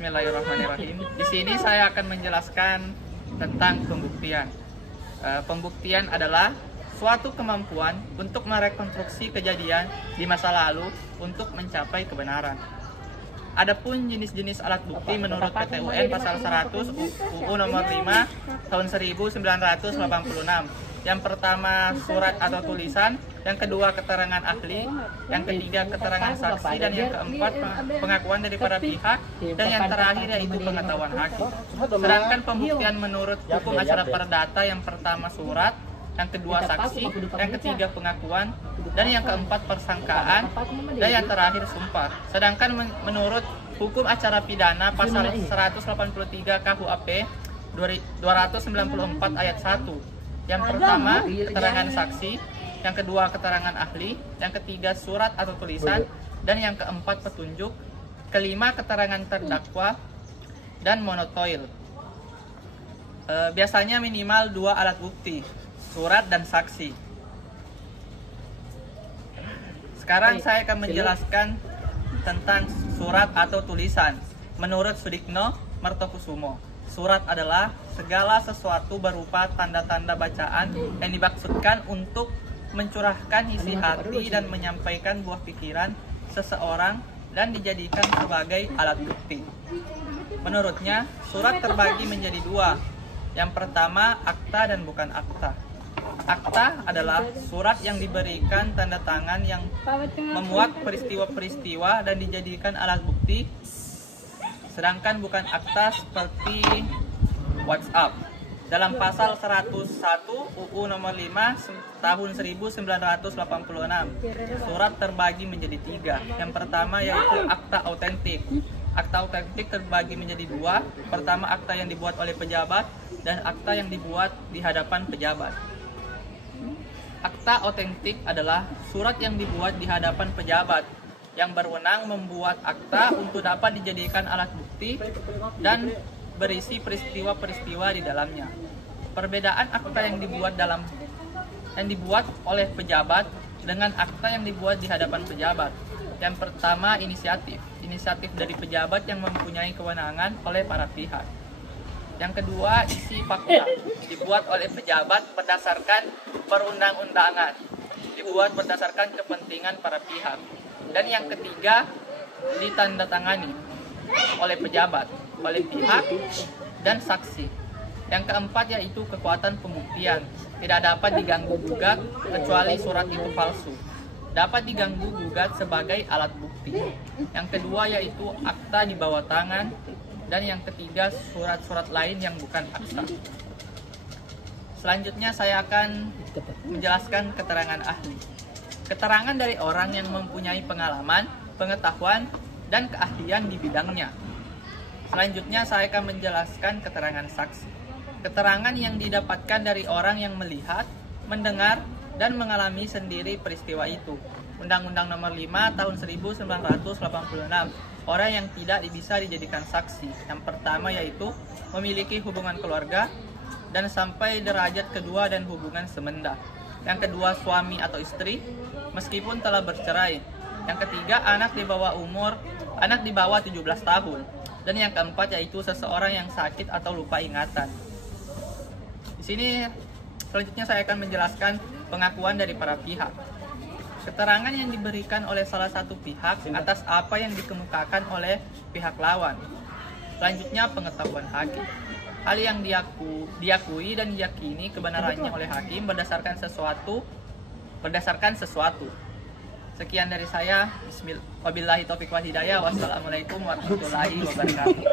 Bismillahirrahmanirrahim. Di sini saya akan menjelaskan tentang pembuktian. Pembuktian adalah suatu kemampuan untuk merekonstruksi kejadian di masa lalu untuk mencapai kebenaran. Adapun jenis-jenis alat bukti menurut PT UN pasal 100 UU nomor 5 tahun 1986. Yang pertama surat atau tulisan, yang kedua keterangan ahli, yang ketiga keterangan saksi, dan yang keempat pengakuan dari para pihak, dan yang terakhir yaitu pengetahuan hakim. Sedangkan pembuktian menurut hukum acara perdata, yang pertama surat, yang kedua saksi, yang ketiga pengakuan, dan yang keempat persangkaan, dan yang terakhir sumpah. Sedangkan menurut hukum acara pidana pasal 183 KUHP 294 ayat 1, yang pertama keterangan saksi, yang kedua keterangan ahli, yang ketiga surat atau tulisan, dan yang keempat petunjuk, kelima keterangan terdakwa, dan monotoil. Biasanya minimal 2 alat bukti, surat dan saksi. Sekarang saya akan menjelaskan tentang surat atau tulisan. Menurut Sudikno Martokusumo, surat adalah segala sesuatu berupa tanda-tanda bacaan yang dimaksudkan untuk mencurahkan isi hati dan menyampaikan buah pikiran seseorang dan dijadikan sebagai alat bukti. Menurutnya, surat terbagi menjadi 2. Yang pertama, akta dan bukan akta. Akta adalah surat yang diberikan tanda tangan yang memuat peristiwa-peristiwa dan dijadikan alat bukti. Sedangkan bukan akta seperti WhatsApp. Dalam pasal 101 UU nomor 5 tahun 1986, surat terbagi menjadi 3. Yang pertama yaitu akta autentik. Akta autentik terbagi menjadi 2. Pertama, akta yang dibuat oleh pejabat, dan akta yang dibuat di hadapan pejabat. Akta autentik adalah surat yang dibuat di hadapan pejabat yang berwenang membuat akta untuk dapat dijadikan alat bukti dan berisi peristiwa-peristiwa di dalamnya. Perbedaan akta yang dibuat oleh pejabat dengan akta yang dibuat di hadapan pejabat. Yang pertama, inisiatif dari pejabat yang mempunyai kewenangan oleh para pihak. Yang kedua, isi fakta, dibuat oleh pejabat berdasarkan perundang-undangan, dibuat berdasarkan kepentingan para pihak. Dan yang ketiga, ditandatangani oleh pejabat, oleh pihak, dan saksi. Yang keempat yaitu kekuatan pembuktian, tidak dapat diganggu-gugat kecuali surat itu palsu, dapat diganggu-gugat sebagai alat bukti. Yang kedua yaitu akta di bawah tangan, dan yang ketiga surat-surat lain yang bukan akta. Selanjutnya saya akan menjelaskan keterangan ahli. Keterangan dari orang yang mempunyai pengalaman, pengetahuan, dan keahlian di bidangnya. Selanjutnya saya akan menjelaskan keterangan saksi. Keterangan yang didapatkan dari orang yang melihat, mendengar, dan mengalami sendiri peristiwa itu. Undang-Undang Nomor 5 Tahun 1986. Orang yang tidak bisa dijadikan saksi. Yang pertama yaitu memiliki hubungan keluarga dan sampai derajat kedua dan hubungan semenda. Yang kedua, suami atau istri meskipun telah bercerai. Yang ketiga, anak di bawah 17 tahun. Dan yang keempat yaitu seseorang yang sakit atau lupa ingatan. Di sini selanjutnya saya akan menjelaskan pengakuan dari para pihak. Keterangan yang diberikan oleh salah satu pihak atas apa yang dikemukakan oleh pihak lawan. Selanjutnya, pengetahuan hakim. Hal yang diakui dan diyakini kebenarannya oleh hakim berdasarkan sesuatu. Sekian dari saya. Wabillahi taufiq wal hidayah. Wassalamualaikum warahmatullahi wabarakatuh.